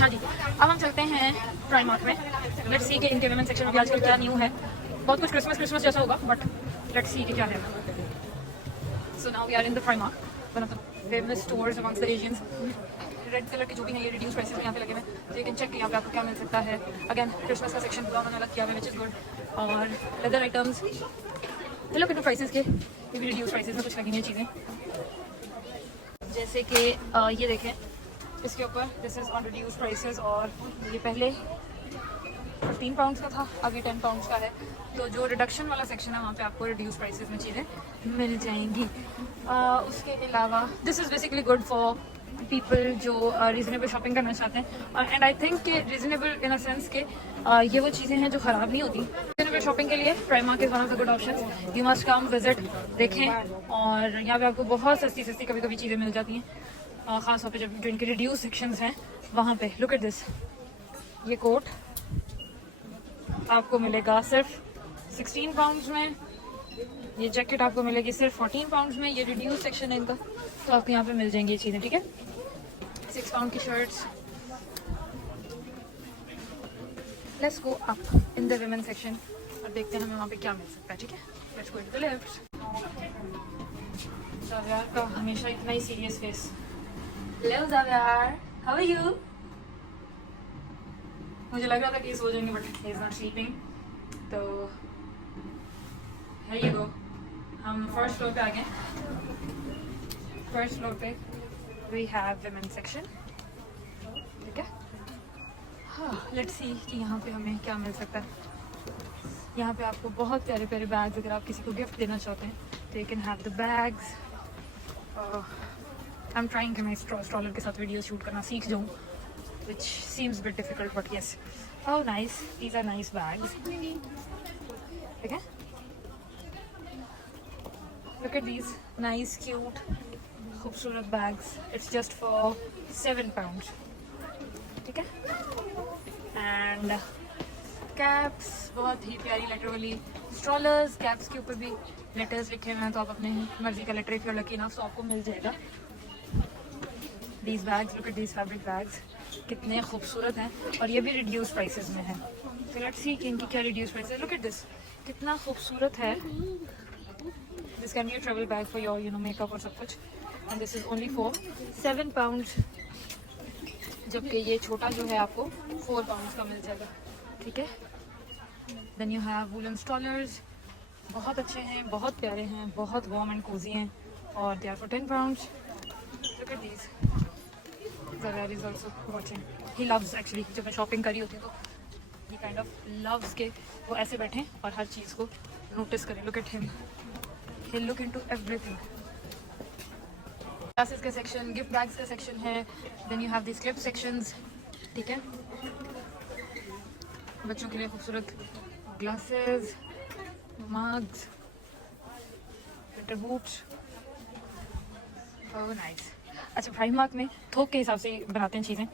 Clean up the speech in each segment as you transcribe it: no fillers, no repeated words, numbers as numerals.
अच्छा जी, अब हम चलते हैं प्राइमार्क में। लेट्स सी कि इनके वुमेन सेक्शन में आजकल क्या न्यू है। बहुत कुछ क्रिसमस जैसा होगा, बट लेट्स सी कि क्या है। So now we are in the Primark, one of the famous stores amongst the Asians. Red colour के जो भी हैं ये रिड्यूस प्राइसेस में यहाँ पे लगे हुए हैं, तो यू कैन चेक यहाँ पे आपको क्या मिल सकता है। अगेन क्रिसमस का सेक्शन पूरा उन्होंने अलग किया हुआ है, विच इज़ गुड। और लेदर आइटम्स हेलो कितने प्राइसेस के, ये भी रिड्यूस प्राइसेस में कुछ लगी हैं चीज़ें, जैसे कि ये देखें इसके ऊपर this is on reduce prices. और ये पहले 15 पाउंड्स का था, अभी 10 पाउंड्स का है। तो जो रिडक्शन वाला सेक्शन है वहाँ पे आपको रिड्यूस प्राइसेस में चीज़ें मिल जाएंगी। उसके अलावा this is basically good for people जो रीज़नेबल शॉपिंग करना चाहते हैं। एंड आई थिंक कि रीज़नेबल इन अ सेंस के ये वो चीज़ें हैं जो ख़राब नहीं होती। रीज़नेबल शॉपिंग के लिए Primark is one of the good option. You must come visit, देखें। और यहाँ पे आपको बहुत सस्ती सस्ती कभी कभी चीज़ें मिल जाती हैं, ख़ास तौर पे जब जो इनके रिड्यूस सेक्शंस हैं वहाँ पे। लुक एट दिस, ये कोट आपको मिलेगा सिर्फ 16 पाउंड्स में, ये जैकेट आपको मिलेगी सिर्फ 14 पाउंड्स में। ये रिड्यूस सेक्शन है इनका, तो आपको यहाँ पे मिल जाएंगी ये चीज़ें, ठीक है। 6 पाउंड की shirts. Let's go up in the women section और देखते हैं हमें वहाँ पे क्या मिल सकता है, ठीक है। Let's go to the left. Xavier का हमेशा इतना ही serious face. Hello Xavier, how are you? मुझे लग रहा था कि सो जाएंगे, but he is not sleeping. तो है ये गो, हम फर्स्ट फ्लोर पे आ गए। फर्स्ट फ्लोर पे वी हैव वुमेन सेक्शन, ठीक है। हाँ, लेट्स सी कि यहाँ पे हमें क्या मिल सकता है। यहाँ पे आपको बहुत प्यारे प्यारे बैग्स, अगर आप किसी को गिफ्ट देना चाहते हैं तो you can have the bags. I am trying कि मैं स्ट्रॉलर के साथ वीडियो शूट करना सीख जाऊँ, which seems a bit difficult, but yes. Oh, nice. These are nice bags. Okay. Look at these nice, cute, खूबसूरत bags. It's just for 7 pounds. ठीक है. And caps, बहुत ही प्यारी लेटर वाली strollers. Caps के ऊपर भी letters लिखे हुए हैं, तो आप अपने मर्जी का letter if you're lucky enough, so आपको मिल जाएगा। These bags, look at these fabric bags. कितने खूबसूरत हैं और ये भी रिड्यूस प्राइसेस में है। तो लेट्स सी कि इनकी क्या रिड्यूस प्राइस है। लुक एट दिस, कितना खूबसूरत है। This can be a travel bag for your you know makeup और सब कुछ। And this is only for 7 pounds, जबकि ये छोटा जो है आपको 4 पाउंड्स का मिल जाएगा, ठीक है। देन यू हैव वूलन स्टॉलर्स, बहुत अच्छे हैं, बहुत प्यारे हैं, बहुत वार्म एंड कोजी हैं, और they are for 10 pounds. Look at these, Zaviar is also watching. He loves actually, जब मैं शॉपिंग करी होती हूँ तो he kind of loves के वो ऐसे बैठें और हर चीज़ को नोटिस करें। Look at him, he'll look into everything. Glasses का सेक्शन, गिफ्ट बैग्स का सेक्शन है। Then you have these clip sections, ठीक है। बच्चों के लिए खूबसूरत glasses, mugs, winter boots. Oh nice. अच्छा, प्राइमार्क में थोक के हिसाब से बनाते हैं चीज़ें।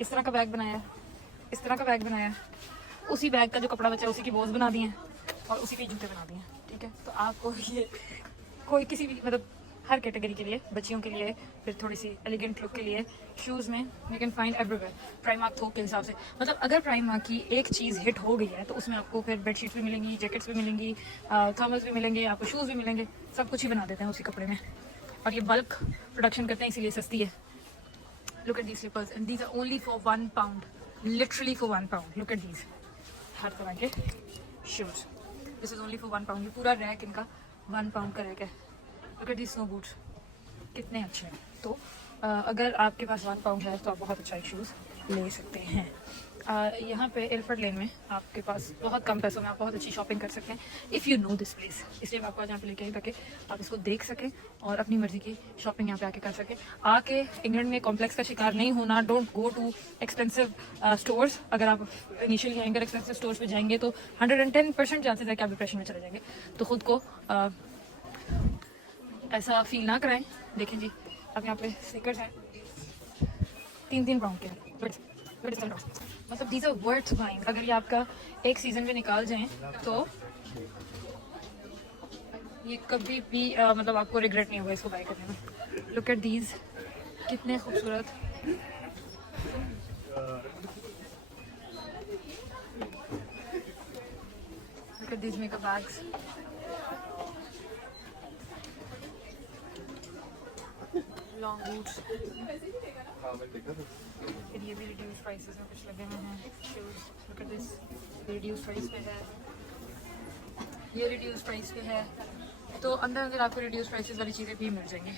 इस तरह का बैग बनाया, इस तरह का बैग बनाया, उसी बैग का जो कपड़ा बचा उसी की बोझ बना दिए हैं और उसी के जूते बना दिए हैं, ठीक है। तो आपको ये कोई किसी भी मतलब हर कैटेगरी के लिए, बच्चियों के लिए, फिर थोड़ी सी एलिगेंट लुक के लिए, शूज़ में you can find everywhere Primark थोक के हिसाब से। मतलब अगर प्राइमार्क की एक चीज़ हिट हो गई है तो उसमें आपको फिर बेडशीट्स भी मिलेंगी, जैकेट्स भी मिलेंगी, थर्मल्स भी मिलेंगे, आपको शूज़ भी मिलेंगे, सब कुछ ही बना देते हैं उसी कपड़े में। और ये बल्क प्रोडक्शन करते हैं इसीलिए सस्ती है। Look at these slippers and these are only for 1 pound, literally for 1 pound. Look at these, हर तरह के shoes, this is only for 1 pound. ये पूरा रैक इनका 1 पाउंड का रैक है। Look at these snow boots, कितने अच्छे हैं। तो अगर आपके पास 1 पाउंड है तो आप बहुत अच्छा एक शूज़ ले सकते हैं। यहाँ पे एल्फर्ड लेन में आपके पास बहुत कम पैसों में आप बहुत अच्छी शॉपिंग कर सकते हैं if you know this place. इसलिए मैं आपको आज यहाँ पे लेके आई ताकि आप इसको देख सकें और अपनी मर्जी की शॉपिंग यहाँ पे आके कर सकें। आके इंग्लैंड में कॉम्प्लेक्स का शिकार नहीं होना। Don't go too expensive stores. अगर आप इनिशियली आएंगे एक्सपेंसिव स्टोर्स पे जाएंगे तो 110% चांसेस है कि आप डिप्रेशन में चले जाएंगे। तो खुद को ऐसा फील ना कराएं। देखें जी, अब यहाँ पे स्नीकर्स हैं 3-3 पाउंड के, मतलब दीज आर वर्थ बाइंग। अगर ये आपका एक सीजन में निकाल जाएं तो ये कभी भी मतलब आपको रिग्रेट नहीं होगा इसको बाय करने में। लुक एट दीज, कितने खूबसूरत these makeup bags. Long boots. ये भी reduced prices में कुछ लगे हुए हैं. Shoes. Look at this. Reduced price पे है. ये reduced price पे है. तो अंदर अंदर आपको reduced prices वाली चीज़ें भी मिल जाएंगी.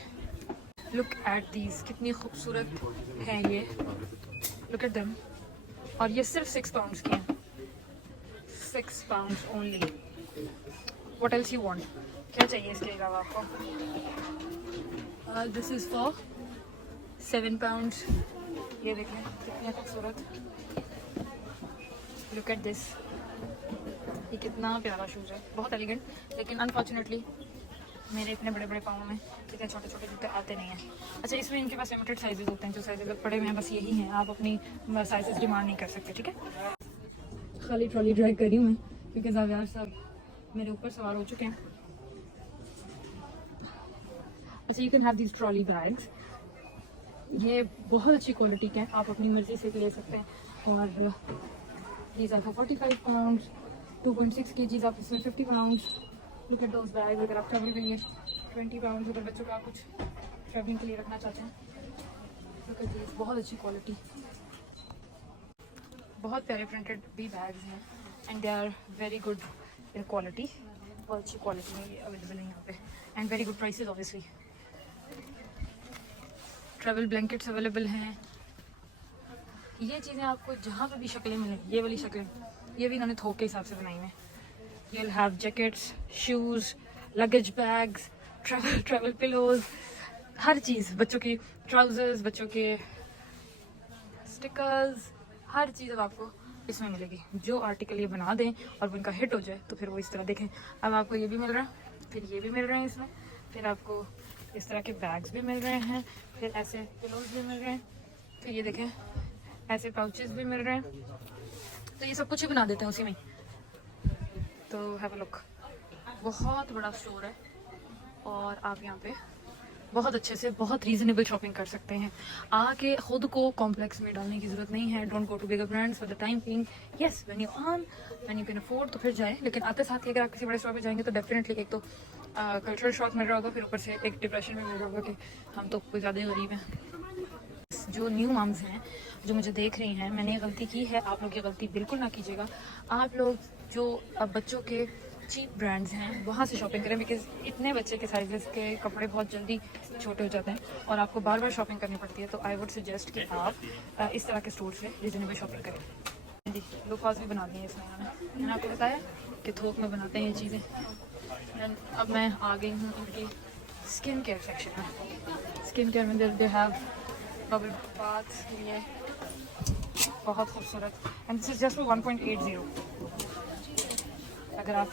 Look at these. कितनी खूबसूरत हैं ये. Look at them. और ये सिर्फ £6 की हैं. £6 only. What else you want? क्या चाहिए इसके अलावा आपको? This is for £7. ये देखें कितने खूबसूरत. Look at this. ये कितना प्यारा शूज़ है. बहुत एलिगेंट. लेकिन अनफॉर्चुनेटली मेरे इतने बड़े बड़े पाँव में इतने छोटे छोटे जूते आते नहीं हैं. अच्छा, इसमें इनके पास लिमिटेड साइजेस होते हैं. जो साइजेस पड़े हुए हैं बस यही हैं. आप अपनी साइजेस डिमांड नहीं कर सकते. ठीक है. खाली ट्रॉली ड्राइव कर रही हूँ मैं क्योंकि जावियार साहब मेरे ऊपर सवार हो चुके हैं. अच्छा, you can have these trolley bags. ये बहुत अच्छी क्वालिटी के हैं. आप अपनी मर्ज़ी से ले सकते हैं. और दीज आर फॉर £45. 2.6 kg आप इसमें £50. Look at those bag. अगर आप ट्रैवल के लिए £20, अगर बच्चों का कुछ ट्रैवलिंग के लिए रखना चाहते हैं. Look at these. बहुत अच्छी क्वालिटी. बहुत प्यारे प्रिंटेड भी बैग्स हैं and they are very good in quality. बहुत अच्छी क्वालिटी में ये अवेलेबल है यहाँ पे and very good prices. Obviously travel blankets available हैं. ये चीज़ें आपको जहाँ पे भी शक्लें मिलें. ये वाली शक्लें ये भी इन्होंने थोक के हिसाब से बनाई हैं. You'll have jackets, shoes, luggage bags, travel pillows, हर चीज़. बच्चों की trousers, बच्चों के stickers, हर चीज़ अब आपको इसमें मिलेगी. जो आर्टिकल ये बना दें और वो इनका हिट हो जाए तो फिर वो इस तरह देखें. अब आपको ये भी मिल रहा है, फिर ये भी मिल रहे हैं इसमें, फिर आपको इस तरह के बैग्स भी मिल रहे हैं, फिर ऐसे पिलोज भी मिल रहे हैं, फिर ये देखें ऐसे पाउचेस भी मिल रहे हैं. तो ये सब कुछ ही बना देते हैं उसी में. तो हैव अ लुक. बहुत बड़ा स्टोर है और आप यहाँ पे बहुत अच्छे से बहुत रीज़नेबल शॉपिंग कर सकते हैं. आके ख़ुद को कॉम्प्लेक्स में डालने की ज़रूरत नहीं है. Don't go to bigger brands for the time being. Yes, when you earn, when you can afford तो फिर जाएं. लेकिन आते साथ ही अगर आप किसी बड़े स्टोर पे जाएंगे तो डेफिनेटली एक तो कल्चरल शॉक मिल रहा होगा, फिर ऊपर से एक डिप्रेशन में मिल रहा होगा कि हम तो कोई ज़्यादा गरीब हैं. जो न्यू मम्स हैं जो मुझे देख रही हैं, मैंने ये गलती की है. आप लोग ये गलती बिल्कुल ना कीजिएगा. आप लोग जो बच्चों के चीप ब्रांड्स हैं वहाँ से शॉपिंग करें. बिकॉज इतने बच्चे के साइजेस के कपड़े बहुत जल्दी छोटे हो जाते हैं और आपको बार बार शॉपिंग करनी पड़ती है. तो आई वुड सजेस्ट कि आप इस तरह के स्टोर से रीजनेबल शॉपिंग करें. जी, लो कॉस्ट भी बना दी है इसमें. मैंने आपको बताया कि थोक में बनाते हैं ये चीज़ें. अब मैं आ गई हूँ इनकी स्किन केयर सेक्शन में. स्किन केयर में दे हैव बबल बाथ. ये बहुत खूबसूरत. And this is just for 1.80. अगर आप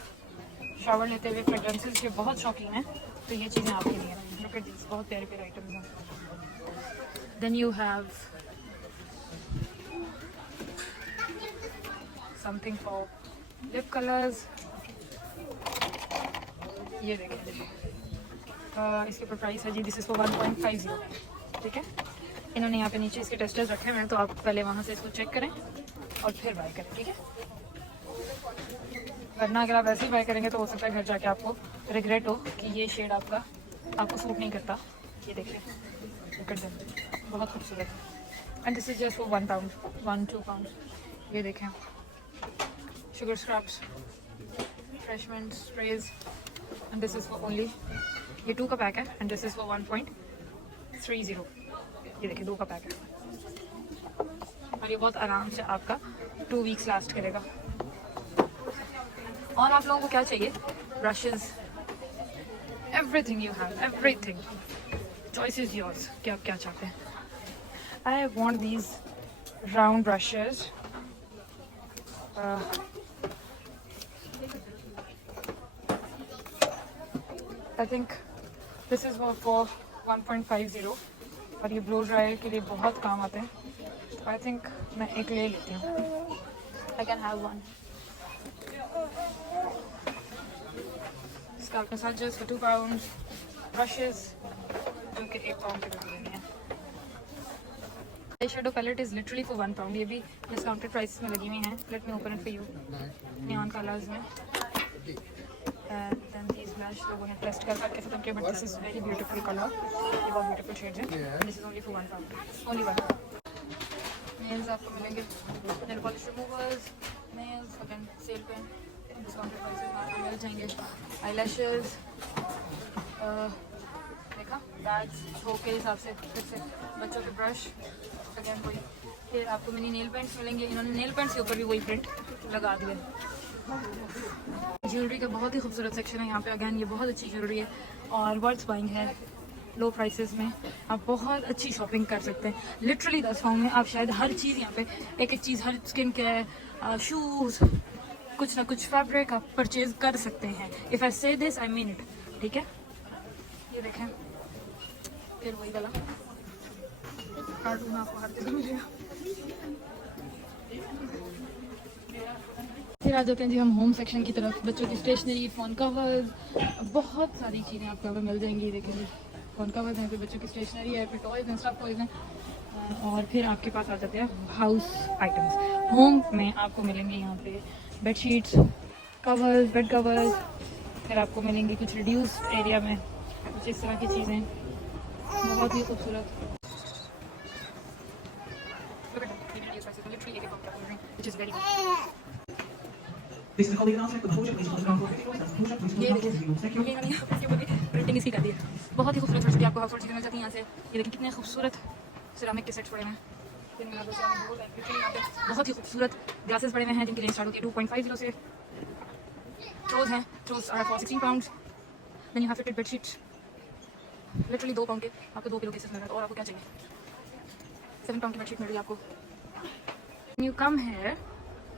शावर लेते हुए फ्रेग्रेंसेस के बहुत शौकीन हैं तो ये चीज़ें आपके लिए हैं. Look at this. बहुत प्यारे प्यारे आइटम्स हैं. Then you have something for lip colours. ये देखें इसके ऊपर प्राइस है जी. This is for 1.50. ठीक है. इन्होंने यहाँ पे नीचे इसके टेस्टर्स रखे हुए हैं तो आप पहले वहाँ से इसको चेक करें और फिर बाय करें. ठीक है. वरना अगर आप ऐसे ही बाय करेंगे तो हो सकता है घर जाके आपको रिग्रेट हो कि ये शेड आपको सूट नहीं करता. ये देखिए बहुत खूबसूरत. And this is just for £1, £2. ये देखें sugar scrubs, फ्रेशमेंट sprays. And this is for only, ये 2 का पैक है एंड दिस इज फॉर 1.30. ये देखिए 2 का पैक है और ये बहुत आराम से आपका 2 वीक्स लास्ट करेगा. और आप लोगों को क्या चाहिए? Brushes, everything you have, everything. Choice is yours कि आप क्या चाहते हैं. I want these round brushes. I think this is for 1.50 और ये ब्लो ड्रायर के लिए बहुत काम आते हैं. तो आई थिंक मैं एक ले लेती हूँ. I can have one. Scalp massagers for £2. Brushes जो कि £1 के भी लेने हैं. Eye shadow palette is literally for £1. ये भी डिस्काउंटेड प्राइस में लगी हुई हैं. Let me open it for you. Neon colours में And then these blush लोगों ने टेस्ट कर करके खत्म किया, but this is very beautiful color. ये बहुत beautiful shades हैं. And this is only for £1. Only £1. Nails आपको मिलेंगे. Nail polish removers, nails again sale पे discounted prices में आपको मिल जाएंगे. Eyelashes, देखा बैग्स थोक के हिसाब से, फिर से बच्चों के ब्रश अगेन वही. फिर आपको मिनी नेल पेंट्स मिलेंगे. इन्होंने नेल पेंट्स के ऊपर भी वही प्रिंट लगा दिया. ज्वेलरी का बहुत ही खूबसूरत सेक्शन है यहाँ पे. अगेन ये बहुत अच्छी ज्वेलरी है और वर्थ बाइंग है. लो प्राइसेस में आप बहुत अच्छी शॉपिंग कर सकते हैं. लिटरली 10 पाउंड में आप शायद हर चीज़ यहाँ पे एक एक चीज़, हर स्किन केयर, शूज़, कुछ ना कुछ फैब्रिक आप परचेज कर सकते हैं. इफ़ आई से दिस आई मीन इट. ठीक है, ये देखें. फिर वही वाला कार्टून आपको हर जगह मिलेगा. फिर आ जाते हैं जी हम होम सेक्शन की तरफ. बच्चों की स्टेशनरी, फ़ोन कवर्स, बहुत सारी चीज़ें आपको यहाँ पे मिल जाएंगी. देखिए जी फ़ोन कवर्स हैं, फिर बच्चों की स्टेशनरी है, फिर टॉयज एंड स्टफ टॉयज हैं. और फिर आपके पास आ जाते हैं हाउस आइटम्स. होम में आपको मिलेंगे यहाँ पे बेडशीट्स, कवर्स, बेड कवर्स. फिर आपको मिलेंगी कुछ रिड्यूस एरिया में कुछ इस तरह की चीज़ें, बहुत ही खूबसूरत. This is a colleague announcement with the Hoja Police on the ground floor 54. That's the Hoja Police on the ground floor 54. Thank you. Printing इसकी कर दी है. बहुत ही खूबसूरत छोटी आपको हाउस होल्ड चीज़ें मिल जाती हैं यहाँ से. ये देखिए कितने खूबसूरत सिरामिक के सेट्स पड़े हैं. बहुत ही खूबसूरत ग्लासेस पड़े हुए हैं जिनकी रेंज स्टार्ट होती है 2.50 से. थ्रोज हैं, throws are for £16. Then you have fitted bedsheets. Literally £2 के आपको 2 पिलो केसेस मिल रहे हैं. और आपको क्या चाहिए? £7 की बेडशीट मिल रही है आपको. यू कम है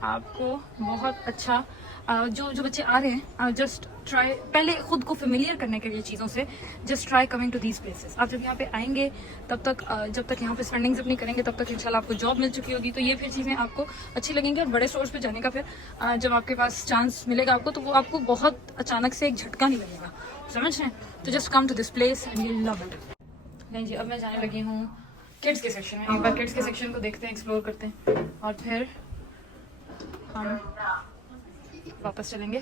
आपको बहुत अच्छा. जो बच्चे आ रहे हैं जस्ट ट्राई, पहले खुद को फेमिलियर करने के लिए चीज़ों से, just try coming to these places. आप जब यहाँ पे आएंगे तब तक जब तक यहाँ पे स्पेंडिंग्स अपनी करेंगे तब तक इंशाल्लाह आपको जॉब मिल चुकी होगी. तो ये फिर चीज़ें आपको अच्छी लगेंगी. और बड़े स्टोर्स पे जाने का फिर जब आपके पास चांस मिलेगा आपको, तो वो आपको बहुत अचानक से एक झटका नहीं लगेगा. समझ रहे हैं? तो just come to this place and you love it. नहीं जी, अब मैं जाने लगी हूँ किड्स के सेक्शन में. एक बार किड्स के सेक्शन को देखते हैं, एक्सप्लोर करते हैं और फिर हम वापस चलेंगे.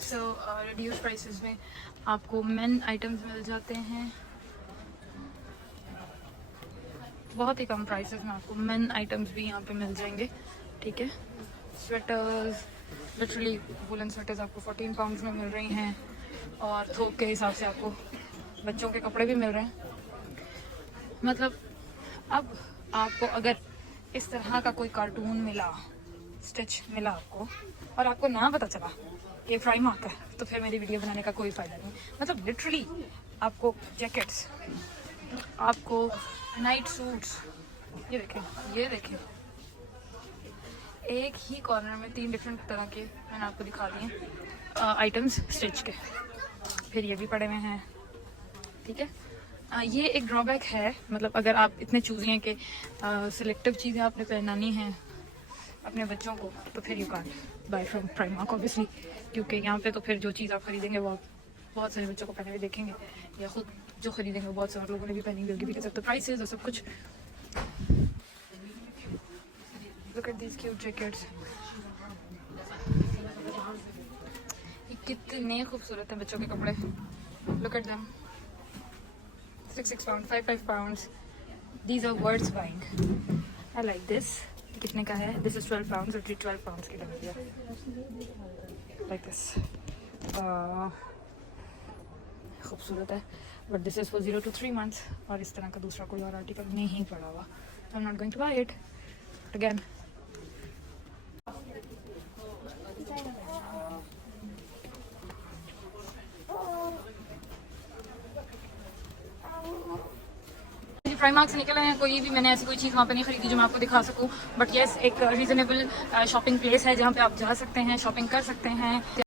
सो रिड्यूस प्राइसेस में आपको मेन आइटम्स मिल जाते हैं. बहुत ही कम प्राइसेस में आपको मेन आइटम्स भी यहाँ पे मिल जाएंगे. ठीक है, स्वेटर्स, लिटरली वुलन स्वेटर्स आपको £14 में मिल रही हैं. और थोक के हिसाब से आपको बच्चों के कपड़े भी मिल रहे हैं. मतलब अब आपको अगर इस तरह का कोई कार्टून मिला, स्टिच मिला आपको, और आपको ना पता चला कि प्राइमार्क है, तो फिर मेरी वीडियो बनाने का कोई फ़ायदा नहीं. मतलब लिटरली आपको जैकेट्स, आपको नाइट सूट्स, ये देखें एक ही कॉर्नर में 3 डिफरेंट तरह के मैंने आपको दिखा दिए आइटम्स स्टिच के. फिर ये भी पड़े हुए हैं. ठीक है, ये एक ड्रॉबैक है. मतलब अगर आप इतने चूज़ी हैं कि सिलेक्टिव चीज़ें आपने पहनानी हैं अपने बच्चों को, तो फिर you can buy from Primark obviously. क्योंकि यहाँ पे तो फिर जो चीज़ आप खरीदेंगे वो आप बहुत सारे बच्चों को पहने हुए देखेंगे, या खुद जो खरीदेंगे वो बहुत सारे लोगों ने भी पहनी होगी. बिकॉज ऑफ द प्राइसेस और सब कुछ. Look at these cute jackets. ये कितने खूबसूरत हैं बच्चों के कपड़े. Look at them. £6 £5 These are worth buying. I like this. कितने का है? This is £12 और £12 की लग रही है. Like this. खूबसूरत है. But this is for 0 to 3 months. और इस तरह का दूसरा कोई और आर्टिकल नहीं पड़ा हुआ. I'm not going to buy it. But again. Primark से निकले हैं. कोई भी मैंने ऐसी कोई चीज़ वहाँ पे नहीं खरीदी जो मैं आपको दिखा सकूं. बट येस, एक रीज़नेबल शॉपिंग प्लेस है जहाँ पे आप जा सकते हैं, शॉपिंग कर सकते हैं.